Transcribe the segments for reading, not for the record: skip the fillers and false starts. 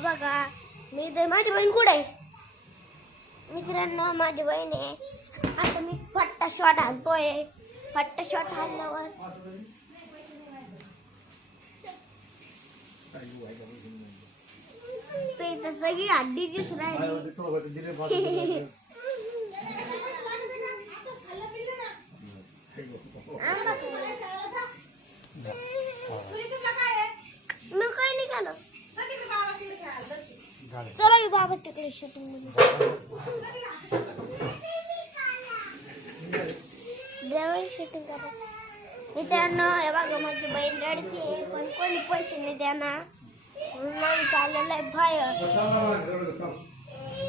हे बघा मी तर माझी बहीण कुठे आहे मित्रांनो माझी बहीण आहे आता मी फट्टा शॉट हाणतोय फट्टा शॉट हाणल्यावर ते तर सगळी हड्डी दिसू राहिली मी काही नाही केलं चला मी बाबा तिकडे शूटिंग मध्ये शूटिंग करा मित्रांनो हे बघा माझी बहीण रडते पण कोणी पैसे नाही देणार म्हणून चाललेलं आहे बाहेर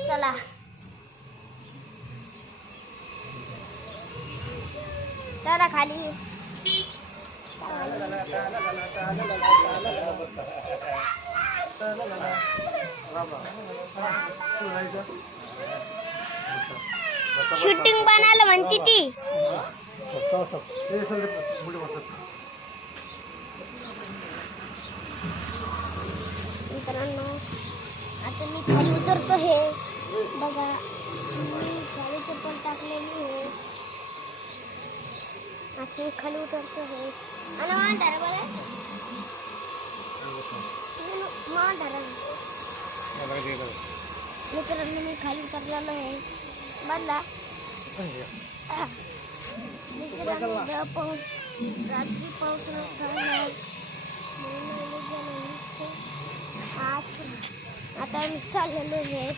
चला चला खाली शूटिंग बनायला म्हणती ती मित्रांनो आता मी खाली उतरतो हे बघा मी खाली चप्पल टाकलेली आहे आता मी खाली उतरतो हे आणि मांडा बघा मित्रांनो मी खाली उतरलेलो आहे बघा मित्रांनो पाऊस रात्री पाऊस आता मी चाललेलो आहे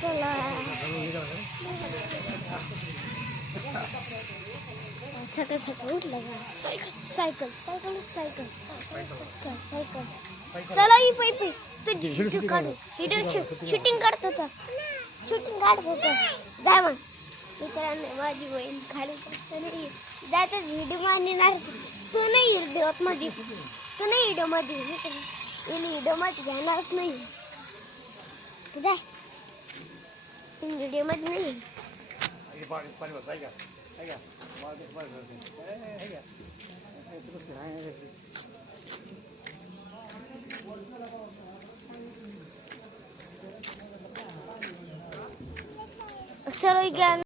चला सकाळ सकाळ उठलं का सायकल सायकल सायकल सायकल चला ही पै पै तुझी काढू व्हिडिओ शूटिंग काढत होता शूटिंग काढत होता जाय मग मित्रांनो माझी बहीण खाली नाही जायचं व्हिडिओ मारणार तू नाही व्हिडिओत मध्ये तू नाही व्हिडिओ मध्ये व्हिडिओ मध्ये जाणारच नाही जाय तुम्ही व्हिडिओ मध्ये नाही सर्व ज्ञान